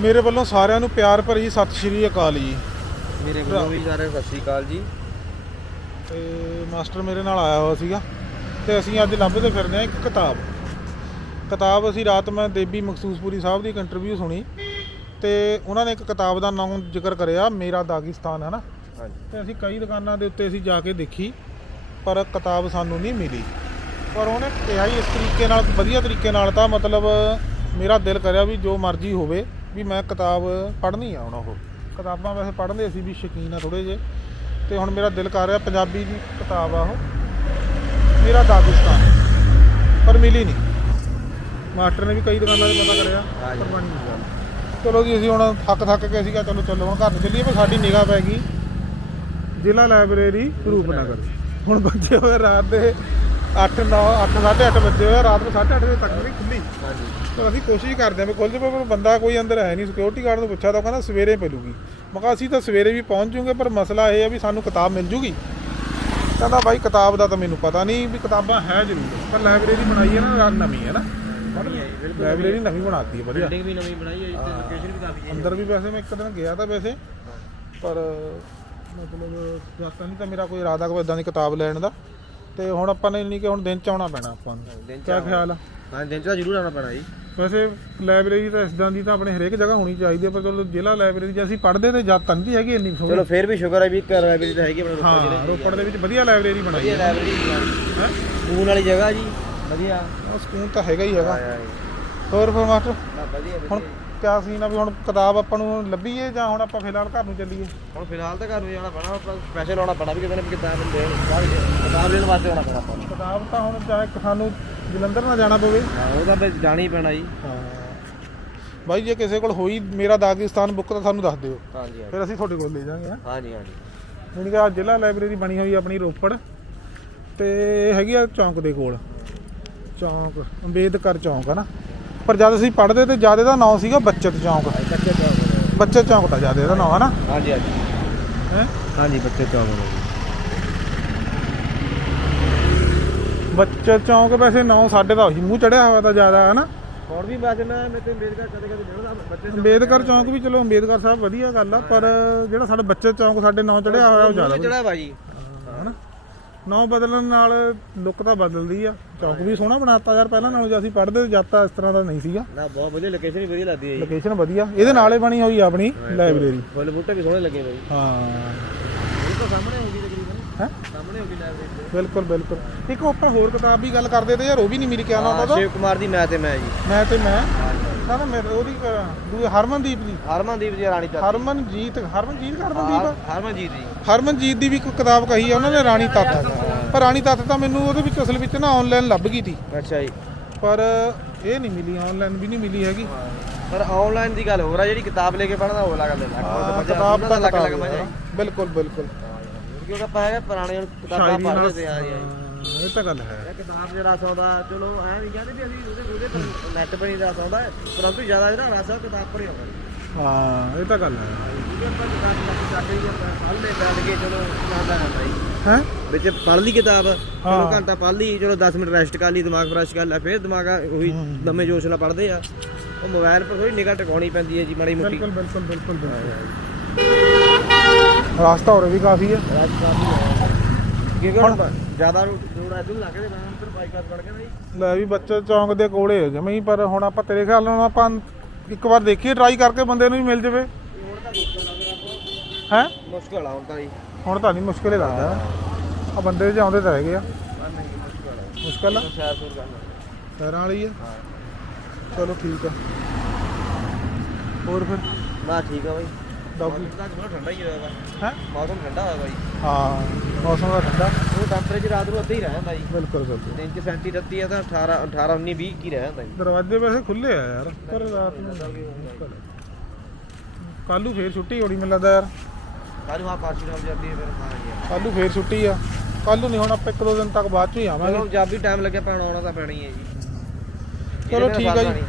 ਮੇਰੇ ਵੱਲੋਂ ਸਾਰਿਆਂ ਨੂੰ ਪਿਆਰ ਭਰੀ ਸਤਿ ਸ਼੍ਰੀ ਅਕਾਲ ਜੀ। ਮੇਰੇ ਵੱਲੋਂ ਵੀ ਸਾਰੇ ਸਤਿ ਸ਼੍ਰੀ ਅਕਾਲ ਜੀ। ਤੇ ਮਾਸਟਰ ਮੇਰੇ ਨਾਲ ਆਇਆ ਹੋਇਆ ਸੀਗਾ ਤੇ ਅਸੀਂ ਅੱਜ ਲੱਭਦੇ ਫਿਰਦੇ ਹਾਂ ਇੱਕ ਕਿਤਾਬ। ਕਿਤਾਬ ਅਸੀਂ ਰਾਤ ਮੈਂ ਦੇਬੀ ਮਖਸੂਸਪੁਰੀ ਸਾਹਿਬ ਦੀ ਇੰਟਰਵਿਊ ਸੁਣੀ ਤੇ ਉਹਨਾਂ ਨੇ ਇੱਕ ਕਿਤਾਬ ਦਾ ਨਾਮ ਜ਼ਿਕਰ ਕਰਿਆ ਮੇਰਾ ਦਾਗਿਸਤਾਨ ਹੈ ਨਾ? ਹਾਂਜੀ। ਤੇ ਅਸੀਂ ਕਈ ਦੁਕਾਨਾਂ ਦੇ ਉੱਤੇ ਅਸੀਂ ਜਾ ਕੇ ਦੇਖੀ ਪਰ ਕਿਤਾਬ ਸਾਨੂੰ ਨਹੀਂ ਮਿਲੀ। ਪਰ ਉਹਨੇ ਕਿਹਾ ਹੀ ਇਸ ਤਰੀਕੇ ਨਾਲ ਵਧੀਆ ਤਰੀਕੇ ਨਾਲ ਤਾਂ ਮਤਲਬ ਮੇਰਾ ਦਿਲ ਕਰਿਆ ਵੀ ਜੋ ਮਰਜ਼ੀ ਹੋਵੇ ਵੀ ਮੈਂ ਕਿਤਾਬ ਪੜ੍ਹਨੀ ਆ ਹੁਣ ਉਹ। ਕਿਤਾਬਾਂ ਵੈਸੇ ਪੜ੍ਹਦੇ ਅਸੀਂ ਵੀ ਸ਼ੌਕੀਨ ਆ ਥੋੜੇ ਜੇ ਤੇ ਹੁਣ ਮੇਰਾ ਦਿਲ ਕਰ ਰਿਹਾ ਪੰਜਾਬੀ ਦੀ ਕਿਤਾਬ ਆ ਉਹ। ਮੇਰਾ ਦਾਗਿਸਤਾਨ। ਪਰ ਮਿਲੀ ਨਹੀਂ। ਮਾਸਟਰ ਨੇ ਵੀ ਕਈ ਦੁਕਾਨਾਂ ਤੇ ਪਤਾ ਕਰਿਆ। ਪਰ ਬਣੀ ਨਹੀਂ ਗੱਲ। ਚਲੋ ਜੀ ਅਸੀਂ ਹੁਣ ਥੱਕ ਥੱਕ ਕੇ ਅਸੀਂ ਕਿਹਾ ਚਲੋ ਚਲੋ ਹੁਣ ਘਰ ਨੂੰ ਚੱਲੀਏ ਪਰ ਸਾਡੀ ਨਿਗਾਹ ਪੈ ਗਈ। ਜ਼ਿਲ੍ਹਾ ਲਾਇਬ੍ਰੇਰੀ ਰੂਪਨਗਰ। ਹੁਣ ਬੱਜੇ ਹੋਏ ਰਾਤ ਦੇ 8 9 8 8:30 ਵਜੇ ਹੋਏ ਰਾਤ ਨੂੰ 8:30 ਵਜੇ ਤੱਕ ਨਹੀਂ ਖੁੱਲੀ ਹਾਂਜੀ। ਤਾਂ ਅਸੀਂ ਕੋਸ਼ਿਸ਼ ਕਰਦੇ ਹਾਂ ਵੀ ਖੁੱਲ ਜਾਵੇ ਪਰ ਬੰਦਾ ਕੋਈ ਅੰਦਰ ਹੈ ਨਹੀਂ ਸਿਕਿਉਰਿਟੀ ਗਾਰਡ ਨੂੰ ਪੁੱਛਿਆ ਤਾਂ ਉਹ ਕਹਿੰਦਾ ਸਵੇਰੇ ਮਿਲੂਗੀ। ਮੈਂ ਕਿਹਾ ਅਸੀਂ ਤਾਂ ਸਵੇਰੇ ਵੀ ਪਹੁੰਚ ਜੂਗੇ ਪਰ ਮਸਲਾ ਇਹ ਹੈ ਵੀ ਸਾਨੂੰ ਕਿਤਾਬ ਮਿਲ ਜੂਗੀ। ਕਹਿੰਦਾ ਬਾਈ ਕਿਤਾਬ ਦਾ ਤਾਂ ਮੈਨੂੰ ਪਤਾ ਨਹੀਂ ਵੀ ਕਿਤਾਬਾਂ ਹੈ ਜ਼ਰੂਰ ਪਰ ਲਾਇਬ੍ਰੇਰੀ ਬਣਾਈ ਹੈ ਨਾ ਨਵੀਂ ਹੈ ਨਾ। ਲਾਇਬ੍ਰੇਰੀ ਨਵੀਂ। ਬਣਾਤੀ ਹੈ ਵਧੀਆ। ਬਿਲਡਿੰਗ ਵੀ ਨਵੀਂ ਬਣਾਈ ਹੈ ਤੇ ਲੋਕੇਸ਼ਨ ਵੀ ਕਾਫੀ ਅੰਦਰ ਵੀ ਵੈਸੇ ਮੈਂ ਇੱਕ ਦਿਨ ਗਿਆ ਤਾਂ ਵੈਸੇ ਪਰ ਮਤਲਬ ਜਾਤਾ ਨਹੀਂ ਤਾਂ ਮੇਰਾ ਕੋਈ ਇਰਾਦਾ ਕੋਈ ਇਦਾਂ ਦੀ ਕਿਤਾਬ ਲੈਣ ਦਾ। ਤੇ ਹੁਣ ਆਪਾਂ ਨੇ ਨਹੀਂ ਕਿ ਹੁਣ ਦਿਨ ਚ ਆਉਣਾ ਪੈਣਾ ਆਪਾਂ ਨੂੰ। ਦਿਨ ਚ। ਖਿਆਲ ਆ? ਹਾਂ ਦਿਨ ਚ ਜ਼ਰੂਰ ਆਉਣਾ ਪੈਣਾ ਜੀ। ਵੈਸੇ ਲਾਇਬ੍ਰੇਰੀ ਤਾਂ ਇਸਦਾਂ ਦੀ ਤਾਂ ਆਪਣੇ ਹਰੇਕ ਜਗ੍ਹਾ ਹੋਣੀ ਚਾਹੀਦੀ ਹੈ ਪਰ ਚਲੋ ਜ਼ਿਲ੍ਹਾ ਲਾਇਬ੍ਰੇਰੀ ਜੇ ਅਸੀਂ ਪੜ੍ਹਦੇ ਤੇ ਜਦ ਤੰਦੀ ਹੈਗੀ ਇੰਨੀ ਸੋਹਣੀ ਚਲੋ ਫੇਰ ਵੀ ਸ਼ੁਕਰ ਹੈ ਵੀ ਘਰ ਲਾਇਬ੍ਰੇਰੀ ਤਾਂ ਹੈਗੀ ਆਪਣੇ ਰੋਪੜ ਹਾਂ ਜ਼ਿਲ੍ਹੇ ਰੋਪੜ ਦੇ ਵਿੱਚ ਵਧੀਆ ਲਾਇਬ੍ਰੇਰੀ ਬਣਾਈ ਵਧੀਆ ਹੈ। ਲਾਇਬ੍ਰੇਰੀ ਹੈਂ? ਸਕੂਨ ਵਾਲੀ ਜਗ੍ਹਾ ਜੀ ਵਧੀਆ। ਉਹ ਸਕੂਨ ਤਾਂ ਹੈਗਾ ਹੀ ਹੈਗਾ। ਹੋਰ ਫਿਰ ਮਾਸਟਰ? ਨਾ ਵਧੀਆ ਹੁਣ ਕਿਆ ਸੀਨ ਆ ਵੀ ਹੁਣ ਕਿਤਾਬ ਆਪਾਂ ਨੂੰ ਲੱਭੀਏ ਜਾਂ ਹੁਣ ਆਪਾਂ ਫਿਲਹਾਲ ਘਰ ਨੂੰ ਚੱਲੀਏ? ਹੁਣ ਫਿਲਹਾਲ ਤਾਂ ਘਰ ਨੂੰ ਜਾਣਾ ਪੈਣਾ ਆਪਾਂ ਸਪੈਸ਼ਲ ਆਉਣਾ ਪੈਣਾ ਵੀ ਕਿਤੇ ਨਾ ਕਿਤਾਬ ਲੈਣ ਕਿਤਾਬ ਲੈਣ ਵਾਸਤੇ ਆਉਣਾ ਪੈਣਾ ਨੂੰ। ਕਿਤਾਬ ਤਾਂ ਹੁਣ ਚਾਹੇ ਸਾਨੂੰ ਜਲੰਧਰ ਨਾ ਜਾਣਾ ਪਵੇ। ਹਾਂ ਉਹ ਤਾਂ ਫਿਰ ਜਾਣਾ ਹੀ ਪੈਣਾ ਜੀ। ਹਾਂ। ਬਾਈ ਜੇ ਕਿਸੇ ਕੋਲ ਹੋਈ ਮੇਰਾ ਦਾਗਿਸਤਾਨ ਬੁੱਕ ਤਾਂ ਸਾਨੂੰ ਦੱਸ ਦਿਓ। ਹਾਂਜੀ ਹਾਂਜੀ। ਫਿਰ ਅਸੀਂ ਤੁਹਾਡੇ ਕੋਲ ਲੈ ਜਾਾਂਗੇ ਹਾਂ ਹਾਂਜੀ ਹਾਂਜੀ। ਯਾਨੀ ਕਿ ਆਹ ਜ਼ਿਲ੍ਹਾ ਲਾਇਬ੍ਰੇਰੀ ਬਣੀ ਹੋਈ ਆਪਣੀ ਰੋਪੜ। ਤੇ ਹੈਗੀ ਆ ਚੌਂਕ ਦੇ ਕੋਲ। ਚੌਂਕ ਅੰਬੇਦਕਰ ਚੌਂਕ ਆ ਨਾ। ਪਰ ਜਦ ਅਸੀਂ ਪੜ੍ਹਦੇ ਤੇ ਜ਼ਿਆਦਾ ਦਾ ਨਾਂ ਸੀਗਾ ਬੱਚਤ ਚੌਂਕ। ਬੱਚੇ ਚੌਕ। ਬੱਚਤ ਚੌਂਕ ਦਾ ਜ਼ਿਆਦਾ ਦਾ ਨਾਂ ਹੈ ਨਾ। ਹਾਂਜੀ ਹਾਂਜੀ। ਹੈ? ਹਾਂਜੀ ਬੱਚੇ ਚੌਕ। ਬੱਚਤ ਚੌਂਕ ਵੈਸੇ ਨਾਂ ਸਾਡੇ ਦਾ ਉਹੀ ਮੂੰਹ ਚੜਿਆ ਹੋਇਆ ਤਾਂ ਜ਼ਿਆਦਾ ਹੈ ਨਾ ਹੋਰ ਵੀ ਬਾਜਣਾ ਮੈਂ ਤੇ ਅੰਬੇਦਕਰ ਕਦੇ ਕਦੇ ਮਿਲਦਾ ਬੱਚੇ ਅੰਬੇਦਕਰ ਚੌਂਕ ਵੀ ਚਲੋ ਅੰਬੇਦਕਰ ਸਾਹਿਬ ਵਧੀਆ ਗੱਲ ਆ ਪਰ ਜਿਹੜਾ ਸਾਡਾ ਬੱਚਤ ਚੌਂਕ ਸਾਡੇ ਨਾਂ ਚੜਿਆ ਹੋਇਆ ਉਹ ਜ਼ਿਆਦਾ ਚੜਾ ਬਾਜੀ। ਹਨਾ? ਨਾਂ ਬਦਲਣ ਨਾਲ ਲੁੱਕ ਤਾਂ ਬਦਲਦੀ ਆ। ਚੌਂਕ ਵੀ ਸੋਹਣਾ ਬਣਾਤਾ ਯਾਰ ਪਹਿਲਾਂ ਨਾਲੋਂ ਜੇ ਅਸੀਂ ਪੜ੍ਹਦੇ ਜਦ ਤਾਂ ਇਸ ਤਰ੍ਹਾਂ ਦਾ ਨਹੀਂ ਸੀਗਾ। ਨਾ ਬਹੁਤ ਵਧੀਆ ਲੋਕੇਸ਼ਨ ਵੀ ਵਧੀਆ ਲੱਗਦੀ ਹੈ ਲੋਕੇਸ਼ਨ ਵਧੀਆ। ਇਹਦੇ ਨਾਲ ਹੀ ਬਣੀ ਹੋਈ ਆ ਆਪਣੀ ਲਾਇਬ੍ਰੇਰੀ ਫੁੱਲ ਬੂਟੇ ਵੀ ਸੋਹਣੇ ਲੱਗੇ ਬਾਈ। ਹਾਂ। ਇਹ ਤਾਂ ਸਾਹਮਣੇ ਹੋਊਗੀ ਤਕਰੀਬਨ। ਹੈ? ਸਾਹਮਣੇ ਹੋਊਗੀ ਲਾਇਬ੍ਰੇਰੀ ਬਿਲਕੁਲ ਬਿਲਕੁਲ। ਇੱਕ ਆਪਾਂ ਹੋਰ ਕਿਤਾਬ ਦੀ ਗੱਲ ਕਰਦੇ ਤੇ ਯਾਰ ਉਹ ਵੀ ਨਹੀਂ ਮਿਲੀ ਕਿਆ ਨਾਮ ਉਹਦਾ? ਸ਼ਿਵ ਕੁਮਾਰ ਦੀ ਮੈਂ ਤੇ ਮੈਂ ਜੀ। ਮੈਂ ਤੇ ਮੈਂ। ਨਾ ਨਾ ਮੇਰੇ ਉਹਦੀ ਅਹ, ਦੂਏ ਹਰਮਨਦੀਪ ਦੀ। ਹਰਮਨਦੀਪ ਦੀ ਰਾਣੀ ਤੱਤ। ਹਰਮਨਜੀਤ ਹਰਮਨਜੀਤ ਹਰਮਨਦੀਪ? ਹਰਮਨਜੀਤ ਜੀ। ਹਰਮਨਜੀਤ ਦੀ ਵੀ ਇੱਕ ਕਿਤਾਬ ਕਹੀ ਆ ਉਹਨਾਂ ਨੇ ਰਾਣੀ ਤੱਤ। ਪਰ ਰਾਣੀ ਤੱਤ ਤਾਂ ਮੈਨੂੰ ਉਹਦੇ ਵਿੱਚ ਅਸਲ ਵਿੱਚ ਨਾ ਆਨਲਾਈਨ ਲੱਭ ਗਈ ਸੀ ਅੱਛਾ ਜੀ। ਪਰ ਇਹ ਨਹੀਂ ਮਿਲੀ ਆਨਲਾਈਨ ਵੀ ਨਹੀਂ ਮਿਲੀ ਹੈਗੀ। ਪਰ ਆਨਲਾਈਨ ਦੀ ਗੱਲ ਹੋਰ ਆ ਜਿਹੜੀ ਕਿਤਾਬ ਲੈ ਕੇ ਪੜ੍ਹਨਾ ਉਹ ਅਲੱਗ ਗੱਲ ਹੈ। ਆਹ, ਕਿਤਾਬ ਤਾਂ ਅਲੱਗ ਅਲੱਗ ਕਿਤਾਬ ਮਜ਼ਾ ਹੈ। ਬਿਲਕੁਲ ਬਿਲਕੁਲ। ਕਿਉਂਕਿ ਆਪਾਂ ਹੈਗਾ ਪੁਰਾਣੇ ਕਿਤਾਬਾਂ ਸ਼ਾਇਰੀ ਨਾਲ ਪੜ੍ਹਦੇ ਆ ਜੀ ਹਾਂ, ਇਹ ਤਾਂ ਗੱਲ ਹੈ। ਕਿਤਾਬ ਦੇ ਰਸ ਆਉਂਦਾ ਚਲੋ ਐ ਨਹੀਂ ਕਹਿੰਦੇ ਵੀ ਅਸੀਂ ਉਹਦੇ ਉਹਦੇ ਪਰ ਨੈਟ ਪਰ ਹੀ ਰਸ ਆਉਂਦਾ ਹੈ, ਪਰੰਤੂ ਜ਼ਿਆਦਾ ਜਿਹੜਾ ਰਸ ਆ ਉਹ ਕਿਤਾਬ ਪਰ ਹੀ ਆਉਂਦਾ। ਹੈ। ਹਾਂ ਇਹ ਤਾਂ ਗੱਲ ਹੈ। ਕਿਉਂਕਿ ਆਪਾਂ ਕਿਤਾਬ ਲੱਗ ਚੱਕ ਕੇ ਪੜ੍ਹ ਲੈ ਬੈਠ ਕੇ ਚਲੋ ਜਾਂਦਾ ਰਹਿੰਦਾ ਜੀ ਹੈ? ਵਿੱਚ ਪੜ੍ਹ ਲਈ ਕਿਤਾਬ ਚਲੋ। ਘੰਟਾ ਪੜ੍ਹ ਲਈ ਚਲੋ 10 ਮਿੰਟ ਰੈਸਟ ਕਰ ਲਈ ਦਿਮਾਗ ਫਰੈਸ਼ ਕਰ ਲਿਆ ਫਿਰ ਦਿਮਾਗ ਆ ਉਹੀ ਨਵੇਂ ਜੋਸ਼ ਨਾਲ ਪੜ੍ਹਦੇ ਆ। ਉਹ ਮੋਬਾਈਲ ਪਰ ਥੋੜੀ ਨਿਗਾਹ ਟਿਕਾਉਣੀ ਪੈਂਦੀ ਹੈ ਜੀ ਮਾੜੀ ਮੋਟੀ। ਬਿਲਕੁਲ ਬਿਲਕੁਲ ਬਿਲਕੁਲ ਬਿਲਕੁਲ। ਰਾਸਤਾ ਹੋਰ ਵੀ ਕਾਫੀ ਹੈ ਜ਼ਿਆਦਾ ਇਧਰ ਲੱਗ ਗਿਆ ਨਾ ਜੀ ਲੈ ਵੀ ਬੱਚੇ ਚੌਂਕ ਦੇ ਕੋਲੇ ਹੋ ਜਮਈ ਪਰ ਹੁਣ ਆਪਾਂ ਤੇਰੇ ਖਿਆਲ ਨਾਲ ਆਪਾਂ ਇੱਕ ਵਾਰ ਦੇਖੀਏ ਟਰਾਈ ਕਰਕੇ ਬੰਦੇ ਨੂੰ ਵੀ ਮਿਲ ਜਾਵੇ। ਹੈ? ਮੁਸ਼ਕਲ ਆ ਹੁਣ ਤਾਂ ਜੀ। ਹੁਣ ਤਾਂ ਨਹੀਂ ਮੁਸ਼ਕਿਲ ਹੀ ਲੱਗਦਾ। ਆ ਬੰਦੇ ਜਾਉਂਦੇ ਤਾਂ ਹੈਗੇ ਆ। ਮੁਸ਼ਕਲ ਆ। ਵਾਲੀ ਚਲੋ ਠੀਕ ਆ। ਹੋਰ ਫਿਰ? ਬਾ ਠੀਕ ਆ ਬਾਈ। ਡੌਗੀ। ਮੌਸਮ ਤਾਂ ਥੋੜਾ ਠੰਡਾ ਹੀ ਹੋਇਆ ਵਾ। ਹੈ? ਮੌਸਮ ਠੰਡਾ ਹੋਇਆ ਬਾਈ। ਹਾਂ ਮੌਸਮ ਦਾ ਠੰਡਾ। ਉਹ ਟੈਂਪਰੇਚਰ ਰਾਤ ਨੂੰ ਅੱਧਾ ਹੀ ਰਹਿ ਜਾਂਦਾ ਜੀ। ਬਿਲਕੁਲ ਬਿਲਕੁਲ। ਦਿਨ ਚ 37 38 ਆ ਤਾਂ 18 18 19 20 ਕੀ ਰਹਿ ਜਾਂਦਾ ਜੀ। ਦਰਵਾਜ਼ੇ ਵੈਸੇ ਖੁੱਲੇ ਆ ਯਾਰ ਪਰ ਰਾਤ ਨੂੰ ਕੱਲੂ ਫੇਰ ਛੁੱਟੀ ਹੋਣੀ ਮੈਨੂੰ ਲੱਗਦਾ ਯਾਰ। ਕੱਲ ਆ ਪਾਰਟੀ ਨਾਲ ਜਾਂਦੀ ਹੈ ਫਿਰ ਹਾਂ ਜੀ ਕੱਲੂ ਫੇਰ ਛੁੱਟੀ ਆ। ਕੱਲੂ ਨਹੀਂ ਹੁਣ ਆਪਾਂ ਇੱਕ ਦੋ ਦਿਨ ਤੱਕ ਬਾਅਦ ਚ ਹੀ ਆਵਾਂਗੇ। ਚਲੋ ਜਦ ਵੀ ਟਾਈਮ ਲੱਗਿਆ ਪੈਣਾ ਆਉਣਾ ਤਾਂ ਪੈਣੀ ਹੈ ਜੀ। ਚਲੋ ਠੀਕ ਆ ਜੀ।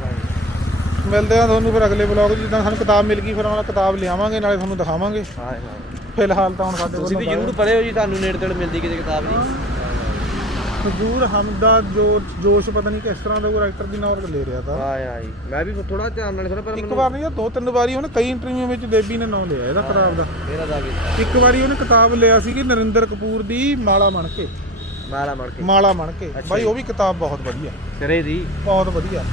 ਮਿਲਦੇ ਆ ਤੁਹਾਨੂੰ ਫਿਰ ਅਗਲੇ ਵਲੌਗ 'ਚ ਜਿੱਦਾਂ ਸਾਨੂੰ ਕਿਤਾਬ ਮਿਲ ਗਈ ਫਿਰ ਉਹਨਾਂ ਕਿਤਾਬ ਲਿਆਵਾਂਗੇ ਨਾਲੇ ਤੁਹਾਨੂੰ ਦਿਖਾਵਾਂਗੇ। ਹਾਂ ਹਾਂ ਫਿਲਹਾਲ ਤਾਂ ਹੁਣ ਸਾਡੇ ਤੁਸੀਂ ਵੀ ਜ਼ਰੂਰ ਪੜ੍ਹਿਓ ਜੀ ਤੁਹਾਨੂੰ ਨੇੜੇ ਤੇੜੇ ਮਿਲਦੀ ਕਿਤੇ ਕਿਤਾਬ ਜੀ ਹਜ਼ੂਰ ਹਮਦਾ ਜੋ ਜੋਸ਼ ਪਤਾ ਨਹੀਂ ਕਿਸ ਤਰ੍ਹਾਂ ਦਾ ਕੋਈ ਰਾਈਟਰ ਦੀ ਨਾਮ ਲੈ ਰਿਹਾ ਤਾਂ। ਹਾਂ ਯਾਰ ਮੈਂ ਵੀ ਥੋੜਾ ਧਿਆਨ ਨਾਲ ਥੋੜਾ ਪਰ ਇੱਕ ਵਾਰ ਨਹੀਂ ਦੋ ਤਿੰਨ ਵਾਰੀ ਉਹਨੇ ਕਈ ਇੰਟਰਵਿਊ ਵਿੱਚ ਦੇਬੀ ਨੇ ਨਾਮ ਲਿਆ ਇਹਦਾ ਕਿਤਾਬ ਦਾ। ਮੇਰਾ ਦਾ ਵੀ ਇੱਕ ਵਾਰੀ ਉਹਨੇ ਕਿਤਾਬ ਲਿਆ ਸੀ ਕਿ ਨਰਿੰਦਰ ਕਪੂਰ ਦੀ ਮਾਲਾ ਮਣ ਕੇ। ਮਾਲਾ ਮੜ ਕੇ। ਮਾਲਾ ਮਣ ਕੇ। ਬਾਈ। ਉਹ ਵੀ ਕਿਤਾਬ ਬਹੁਤ ਵਧੀਆ। ਕਰੇ ਦੀ। ਬਹੁਤ ਵਧੀਆ।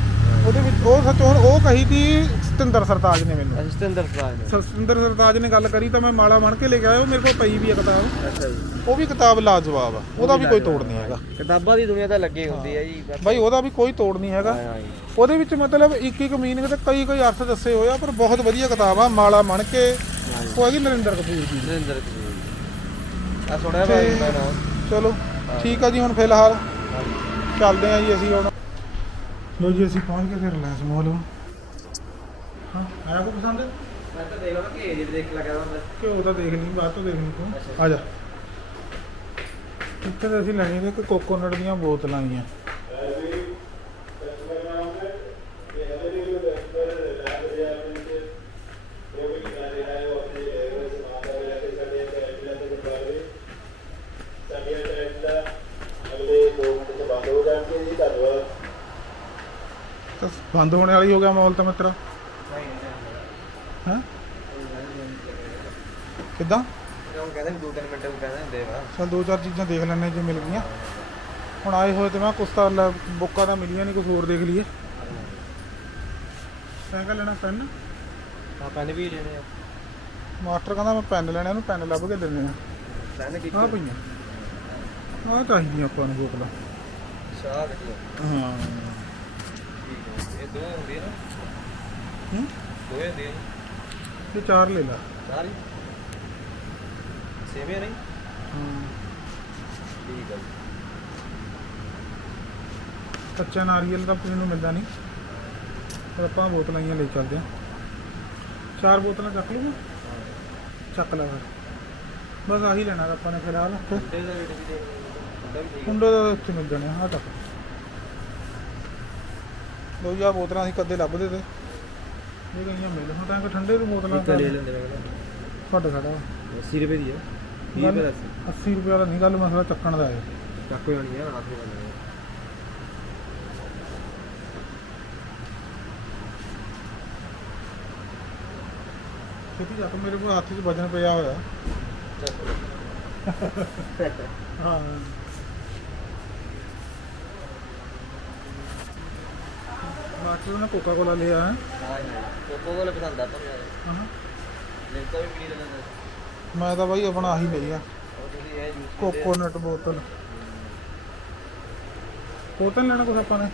ਉਹਦੇ ਵਿੱਚ ਉਹ ਸੱਚ ਉਹ ਉਹ ਕਹੀ ਤੀ ਸਤਿੰਦਰ ਸਰਤਾਜ ਨੇ ਮੈਨੂੰ। ਅਸਿਸਟੈਂਟ ਸਰਾਜ ਨੇ। ਸਤਿੰਦਰ ਸਰਤਾਜ ਨੇ ਗੱਲ ਕਰੀ ਤਾਂ ਮੈਂ ਮਾਲਾ ਮਣ ਕੇ ਲੈ ਕੇ ਆਇਆ ਉਹ ਮੇਰੇ ਕੋਲ ਪਈ ਵੀ ਆ ਕਿਤਾਬ। ਅੱਛਾ ਜੀ। ਉਹ ਵੀ ਕਿਤਾਬ ਲਾਜਵਾਬ ਆ ਉਹਦਾ ਵੀ ਕੋਈ ਤੋੜ ਨਹੀਂ ਹੈਗਾ। ਕਿਤਾਬਾਂ ਦੀ ਦੁਨੀਆ ਤਾਂ ਲੱਗੀ ਹੁੰਦੀ ਹੈ ਜੀ। ਬਾਈ ਉਹਦਾ ਵੀ ਕੋਈ ਤੋੜ ਨਹੀਂ ਹੈਗਾ। ਜੀ। ਉਹਦੇ ਵਿੱਚ ਮਤਲਬ ਇੱਕ ਇੱਕ ਮੀਨਿੰਗ ਤੇ ਕਈ ਕਈ ਅਰਥ ਦੱਸੇ ਹੋਏ ਆ ਪਰ ਬਹੁਤ ਵਧੀਆ ਕਿਤਾਬ ਆ ਮਾਲਾ ਮਣ ਕੇ। ਉਹ ਹੈਗੀ ਨਰਿੰਦਰ ਕਪੂਰ ਦੀ। ਨਰਿੰਦਰ ਕਪੂਰ ਆ ਮੈਂ ਨਾਮ। ਚਲੋ ਠੀਕ ਆ ਜੀ ਹੁਣ ਫਿਲਹਾਲ। ਚੱਲਦੇ ਆ ਜੀ ਅਸੀਂ ਹੁਣ। ਲੋ ਜੀ ਅਸੀਂ ਪਹੁੰਚ ਗਏ ਫਿਰ ਰਿਲਾਇੰਸ ਮਾਲ ਹਾਂ ਆਇਆ ਕੋ ਪਸੰਦ? ਮੈਂ ਤਾਂ ਦੇਖ ਲਵਾਂ ਕਿ ਇਹ ਦੇਖ ਲਗਾ ਹੁੰਦਾ ਘਿਓ ਤਾਂ ਦੇਖ ਲਈ ਬਾਅਦ ਤੋਂ ਦੇਖ ਲਈ ਤੂੰ। ਆ ਜਾ। ਇੱਥੇ ਤਾਂ ਅਸੀਂ ਲੈਣੀ ਤੇ ਕੋਕੋਨਟ ਦੀਆਂ ਬੋਤਲਾਂ ਆਈਆਂ ਤਾਂ ਬੰਦ ਹੋਣੇ ਵਾਲੀ ਹੋ ਗਿਆ ਮਾਲ ਤਾਂ ਮਿੱਤਰਾ? ਹੈ? ਕਿੱਦਾਂ? ਉਹ ਕਹਿੰਦੇ ਦੋ ਤਿੰਨ ਮਿੰਟ ਨੂੰ ਕਹਿੰਦੇ ਹੁੰਦੇ ਵਾ ਚਲ ਦੋ ਚਾਰ ਚੀਜ਼ਾਂ ਦੇਖ ਲੈਣੇ ਜੇ ਮਿਲ ਗਈਆਂ। ਹੁਣ ਆਏ ਹੋਏ ਤੇ ਮੈਂ ਕੁਛ ਤਾਂ ਬੁੱਕਾਂ ਤਾਂ ਮਿਲੀਆਂ ਨਹੀਂ ਕੁਝ ਹੋਰ ਦੇਖ ਲਈਏ। ਸਾਈਕਲ ਲੈਣਾ ਪੈਨ? ਆ ਪੈਨ ਵੀ ਲੈਣੇ ਆ। ਮਾਸਟਰ ਕਹਿੰਦਾ ਮੈਂ ਪੈਨ ਲੈਣਾ ਇਹਨੂੰ ਪੈਨ ਲੱਭ ਕੇ ਦਿੰਦੇ ਆ ਪੈਨ ਕੀ ਆਹ ਪਈਆਂ। ਆਹ ਚਾਹੀਦੀਆਂ ਆਪਾਂ ਨੂੰ ਬੋਤਲਾਂ ਸ਼ਾਹ ਹਾਂ। ਇਹ ਦੋ ਹੁੰਦੀ ਨਾ ਹੂੰ? ਦੋ ਹੁੰਦੀ ਇਹ ਚਾਰ ਲੈ ਲਾ। ਸਾਰੀ ਸੇਮੇ ਨਹੀਂ? ਹਾਂ। ਠੀਕ ਹੈ ਕੱਚਾ ਨਾਰੀਅਲ ਤਾਂ ਪੀਣ ਨੂੰ ਮਿਲਦਾ ਨਹੀਂ। ਪਰ ਆਪਾਂ ਬੋਤਲਾਂ ਹੀ ਲੈ ਚੱਲਦੇ ਆ ਚਾਰ ਬੋਤਲਾਂ ਚੱਕ ਲੂਗਾ ਚੱਕ ਲੈ ਫਿਰ। ਬਸ ਆਹੀ ਲੈਣਾ ਗਾ ਆਪਾਂ ਨੇ ਫਿਲਹਾਲ ਤੇ ਤੇ ਦਾ ਰੇਟ ਵੀ ਦੇਖ ਲਓ। ਠੀਕ ਕੁੰਡੇ ਦਾ ਇੱਥੇ ਮਿਲ ਜਾਣੇ ਆ ਤੱਕ ਲੋ ਜੀ ਆਹ ਬੋਤਲਾਂ ਅਸੀਂ ਕਦੇ ਲੱਭਦੇ ਤੇ। ਇਹ ਕਈਆਂ ਮਿਲ। ਹੁਣ ਤਾਂ ਕਿ ਠੰਡੇ ਦੀ ਬੋਤਲਾਂ ਲੈ ਲੈਂਦੇ ਨੇ ਤੁਹਾਡਾ ਸਾਡਾ। 80 ਰੁਪਏ ਦੀ ਹੈ 20 ਗੱਲ- ਰੁਪਏ ਦਾ 80 ਰੁਪਏ ਵਾਲਾ ਨਹੀਂ ਗੱਲ ਮਸਲਾ ਚੱਕਣ ਦਾ ਹੈ। ਚੱਕੋ ਜਾਣੀ ਹੈ ਰਾਤ ਨੂੰ ਬੰਦੇ ਛੇਤੀ ਚੱਕ ਮੇਰੇ ਕੋਲ ਹੱਥ 'ਚ ਵਜਨ ਪਿਆ ਹੋਇਆ। ਹਾਂ। ਮਾਸਟਰ ਨੇ ਕੋਕਾ ਕੋਲਾ ਲਿਆ ਹੈ। ਹਾਂ ਕੋਕੋ ਕੋਲ ਪਸੰਦ ਆ ਪਰ ਹਾਂ। ਲੈਂਦਾ ਵੀ ਪੀ ਲੈਂਦਾ ਮੈਂ ਤਾਂ ਬਾਈ ਆਪਣਾ ਆਹੀ ਲਈ ਆ। ਕੋਕੋਨਟ ਬੋਤਲ ਬੋਤਲ ਲੈਣਾ ਕੁਛ ਆਪਾਂ ਨੇ?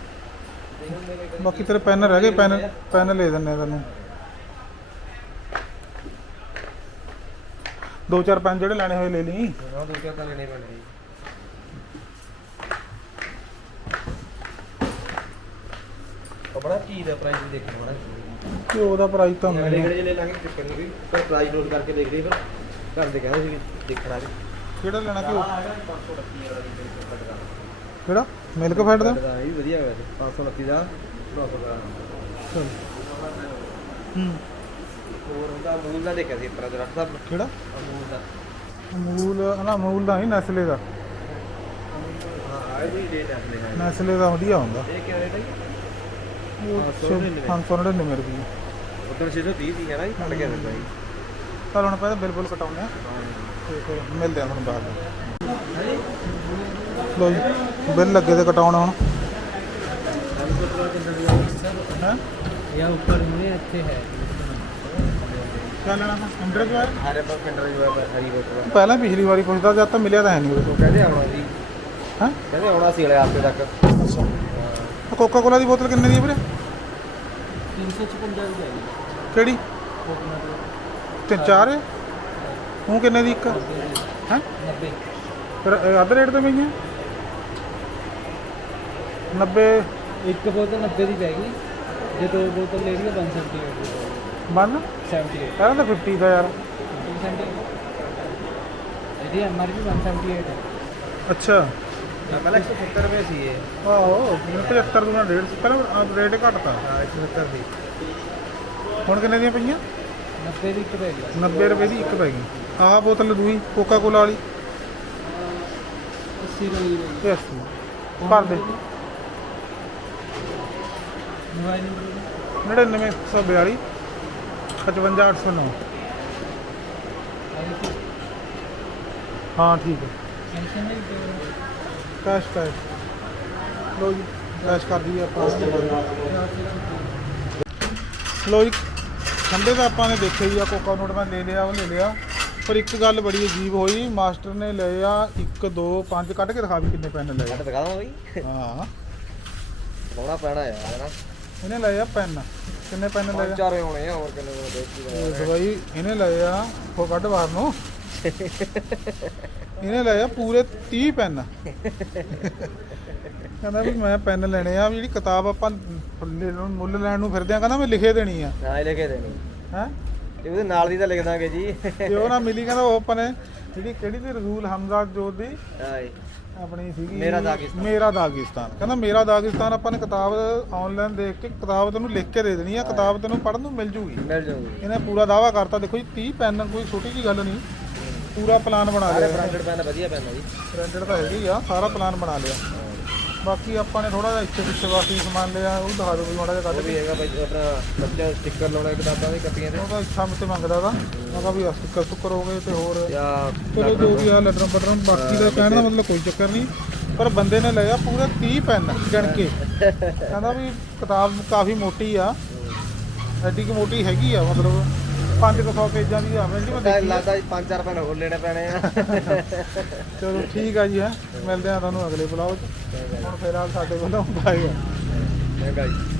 ਬਾਕੀ ਤੇਰੇ ਪੈਨ ਰਹਿ ਗਏ ਪੈਨ ਪੈਨ ਲੈ ਦਿੰਨੇ ਆ ਤੈਨੂੰ। ਦੋ ਚਾਰ ਪੈਨ ਜਿਹੜੇ ਲੈਣੇ ਹੋਏ ਲੈ ਲਈ। ਦੋ ਚਾਰ ਤਾਂ ਲੈਣੇ ਪੈਣੇ ਜੀ ਆਪਣਾ ਕੀ ਦਾ ਪ੍ਰਾਈਸ ਦੇਖਣਾ ਬੜਾ ਤੇ ਉਹਦਾ ਪ੍ਰਾਈਸ ਤਾਂ ਮੈਨੂੰ ਜਿਹੜੇ ਲੈ ਲਾਂਗੇ ਚੱਕਰ ਨਹੀਂ ਕੋਈ ਪਰ ਪ੍ਰਾਈਸ ਨੋਟ ਕਰਕੇ ਦੇਖ ਲਈ ਫਿਰ। ਘਰ ਦੇ ਕਹਿੰਦੇ ਸੀ ਦੇਖਣਾ ਜੀ ਕਿਹੜਾ ਲੈਣਾ ਕਿ ਆ ਹੈਗਾ 530 ਵਾਲਾ ਜੀ ਮੇਰੇ ਕੋਲ ਦਾ ਕਿਹੜਾ? ਮਿਲਕ ਫੈਟ ਦਾ? ਇਹ ਵੀ ਵਧੀਆ ਵੈਸੇ। 529 ਦਾ 900 ਦਾ। ਹੂੰ। ਹੋਰ ਹੁੰਦਾ ਅਮੂਲ ਦਾ ਦੇਖਿਆ ਸੀ ਪਰ ਜਰਾ ਸਾਹਿਬ ਕਿਹੜਾ? ਅਮੂਲ ਦਾ। ਅਮੂਲ ਨਾ ਅਮੂਲ ਦਾ ਨਹੀਂ ਨੈਸਲੇ ਦਾ। ਹਾਂ ਇਹ ਵੀ ਰੇਟ ਆਪਣੇ ਹੈ ਨੈਸਲੇ ਦਾ ਵਧੀਆ ਹੁੰਦਾ। ਇਹ ਕਿਹੜਾ ਰੇਟ ਹੈ ਪੰਜ ਸੌ ਨੜਿਨਵੇਂ ਰੁਪਏ ਉਦੋਂ 630 ਸੀ ਨਾ ਜੀ ਕੱਟ ਗਿਆ ਰਹਿੰਦਾ ਜੀ। ਚਲ ਹੁਣ ਪਹਿਲਾਂ ਬਿੱਲ ਕਟਾਉਂਦੇ ਆ ਫਿਰ ਮਿਲਦੇ ਆ ਤੁਹਾਨੂੰ ਬਾਅਦ ਲੋ ਜੀ ਬਿੱਲ ਲੱਗੇ ਤੇ ਕਟਾਉਣਾ ਹੁਣ। ਪਹਿਲਾਂ ਪਿਛਲੀ ਵਾਰੀ ਪੁੱਛਦਾ ਜਦ ਤਾਂ ਮਿਲਿਆ ਤਾਂ ਹੈ ਨਹੀਂ ਉਹ ਕਹਿੰਦੇ ਆਉਣਾ ਜੀ। ਹਾਂ? ਕਹਿੰਦੇ ਆਉਣਾ ਸੀ ਹਲੇ ਆਪੇ ਤੱਕ। ਕੋਕਾ ਕੋਲਾ ਦੀ ਬੋਤਲ ਕਿੰਨੇ ਦੀ ਹੈ ਵੀਰੇ? 356 ਦੀ ਹੈ ਕਿਹੜੀ? ਤੇ ਚਾਰ ਹੈ? ਹੂੰ ਕਿੰਨੇ ਦੀ ਇੱਕ? ਹੈ? 90 ਫਿਰ ਅੱਧ ਰੇਟ ਤੇ ਪਈਆਂ? 90 ਇੱਕ ਬੋਤਲ 90 ਦੀ ਪੈ ਗਈ। ਜੇ ਦੋ ਬੋਤਲ ਲੈ ਲਈਏ 170 ਹੋ ਗਈ। ਮੰਨ 78 ਕਹਿੰਦਾ 50 ਦਾ ਯਾਰ। 50 ਇਹਦੀ ਐਮਆਰਪੀ 178 ਹੈ। ਅੱਛਾ। ਪਹਿਲਾਂ 170 ਰੁਪਏ ਸੀ ਇਹ। ਆਹੋ ਹੁਣ 75 ਦੂਣਾ 150 ਪਹਿਲਾਂ ਰੇਟ ਘਟਤਾ 170 ਦੀ। ਹੁਣ ਕਿੰਨੇ ਦੀਆਂ ਪਈਆਂ? 90 ਦੀ ਇੱਕ ਪੈ ਗਈ। 90 ਰੁਪਏ ਦੀ ਇੱਕ ਪੈ ਗਈ। ਆਹ ਬੋਤਲ ਦੂਈ ਕੋਕਾ ਕੋਲਾ ਵਾਲੀ। 80 ਰੁਪਏ ਦੀ। 80 ਭਰ ਦੇ। 99142 55809 ਹਾਂ ਠੀਕ ਹੈ। Cash cash. ਲੋ ਜੀ ਕੈਸ਼ ਕਰ ਦਈਏ ਆਪਾਂ। ਲੋ ਜੀ ਠੰਡੇ ਦਾ ਆਪਾਂ ਨੇ ਦੇਖਿਆ ਹੀ ਆ ਕੋਕਾ ਨੋਟ ਮੈਂ ਲੈ ਲਿਆ ਉਹ ਲੈ ਲਿਆ। ਪਰ ਇੱਕ ਗੱਲ ਬੜੀ ਅਜੀਬ ਹੋਈ ਮਾਸਟਰ ਨੇ ਲਏ ਆ 1 2 5 ਕੱਢ ਕੇ ਦਿਖਾ ਵੀ ਕਿੰਨੇ ਪੈਨ ਲਏ ਕੱਟ ਦਿਖਾ ਦਵਾਂ ਬਈ। ਹਾਂ। ਲਾਉਣਾ ਪੈਣਾ ਯਾਰ ਹੈਨਾ ਇਹਨੇ ਲਏ ਆ ਪੈਨ। ਕਿੰਨੇ ਪੈਨ ਲਏ ਚਾਰੇ ਹੋਣੇ ਆ ਹੋਰ ਕਿੰਨੇ ਦੇਖ ਦਵਾਈ ਇਹਨੇ ਲਏ ਆ ਉਹ ਕੱਢ ਬਾਹਰ ਨੂੰ। ਇਹਨੇ ਲਏ ਆ ਪੂਰੇ 30 ਪੈਨ। ਕਹਿੰਦਾ ਵੀ ਮੈਂ ਪੈਨ ਲੈਣੇ ਆ ਵੀ ਜਿਹੜੀ ਕਿਤਾਬ ਆਪਾਂ ਮੁੱਲ ਲੈਣ ਨੂੰ ਫਿਰਦੇ ਆ ਕਹਿੰਦਾ ਮੈਂ ਲਿਖੇ ਦੇਣੀ ਆ। ਨਾ ਹੀ ਲਿਖੇ ਦੇਣੀ। ਹੈ? ਤੇ ਉਹਦੇ ਨਾਲ ਦੀ ਤਾਂ ਲਿਖ ਦਾਂਗੇ ਜੀ। ਤੇ ਉਹ ਨਾ ਮਿਲੀ ਕਹਿੰਦਾ ਉਹ ਆਪਾਂ ਨੇ ਜਿਹੜੀ ਕਿਹੜੀ ਦੀ ਰਸੂਲ ਹਮਜ਼ਾ ਜੋਤ ਦੀ? ਆਪਣੀ ਸੀਗੀ। ਮੇਰਾ ਦਾਗਿਸਤਾਨ। ਮੇਰਾ ਦਾਗਿਸਤਾਨ। ਕਹਿੰਦਾ ਮੇਰਾ ਦਾਗਿਸਤਾਨ ਆਪਾਂ ਨੇ ਕਿਤਾਬ ਆਨਲਾਈਨ ਦੇਖ ਕੇ ਕਿਤਾਬ ਤੈਨੂੰ ਲਿਖ ਕੇ ਦੇ ਦੇਣੀ ਆ ਕਿਤਾਬ ਤੈਨੂੰ ਪੜ੍ਹਨ ਨੂੰ ਮਿਲ ਜੂਗੀ। ਮਿਲ ਜਾਊਗੀ ਇਹਨੇ ਪੂਰਾ ਦਾਵਾ ਕਰਤਾ ਦੇਖੋ ਜੀ 30 ਪੈਨ ਕੋਈ ਛੋਟੀ ਜੀ ਗੱਲ ਨਹੀਂ। ਪੂਰਾ ਪਲਾਨ ਬਣਾ ਲਿਆ। ਬ੍ਰਾਂਡਡ ਪੈਨ ਵਧੀਆ ਪੈਨ ਆ ਜੀ। ਬ੍ਰਾਂਡਡ ਤਾਂ ਹੈਗੀ ਆ ਸਾਰਾ ਪਲਾਨ ਬਣਾ ਲਿਆ। ਬਾਕੀ ਆਪਾਂ ਨੇ ਥੋੜਾ ਜਿਹਾ ਇੱਥੇ ਪਿੱਛੇ ਬਾਕੀ ਸਮਾਨ ਲਿਆ ਉਹ ਦਿਖਾ ਦਿਓ ਵੀ ਮਾੜਾ ਜਿਹਾ ਉਹ ਕੱਢ ਵੀ ਹੈਗਾ ਬਾਈ ਆਪਣਾ ਬੱਚਾ ਸਟicker ਲਾਉਣਾ ਕਿਤਾਬਾਂ ਦੀ ਕੱਪੀਆਂ ਤੇ ਉਹ ਤਾਂ ਇੱਛਾ ਮਤੇ ਮੰਗਦਾ ਦਾ ਮੈਂ ਕਿਹਾ ਵੀ ਸਟicker ਸੁੱਕਰ ਹੋ ਗਏ ਤੇ ਹੋਰ। ਜਾਂ ਚਲੋ ਜੋ ਵੀ ਆ ਲੈਟਰ ਬਟਰ ਬਾਕੀ ਦਾ ਕਹਿਣ ਦਾ ਮਤਲਬ ਕੋਈ ਚੱਕਰ ਨਹੀਂ। ਪਰ ਬੰਦੇ ਨੇ ਲਿਆ ਪੂਰੇ 30 ਪੈਨ ਗਿਣ ਕੇ। ਕਹਿੰਦਾ ਵੀ ਕਿਤਾਬ ਕਾਫੀ ਮੋਟੀ ਆ। ਐਡੀ ਕਿ ਮੋਟੀ ਹੈਗੀ ਆ ਮਤਲਬ। 500 ਪੇਜਾਂ ਦੀ ਆ ਮੈਂ ਜੀ ਮੈਂ ਤਾਂ ਦੇਖੀ ਆ। ਲੱਗਦਾ ਜੀ ਪੰਜ ਚਾਰ ਪੈਨ ਹੋਰ ਲੈਣੇ ਪੈਣੇ ਆ। ਚਲੋ ਠੀਕ ਆ ਜੀ ਹੈ। ਮਿਲਦੇ ਆ ਤੁਹਾਨੂੰ ਅਗਲੇ ਬਲੌਗ 'ਚ। ਹੁਣ ਫਿਲਹਾਲ ਸਾਡੇ ਵੱਲੋਂ ਬਾਏ ਮਹਿੰਗਾ ਜੀ।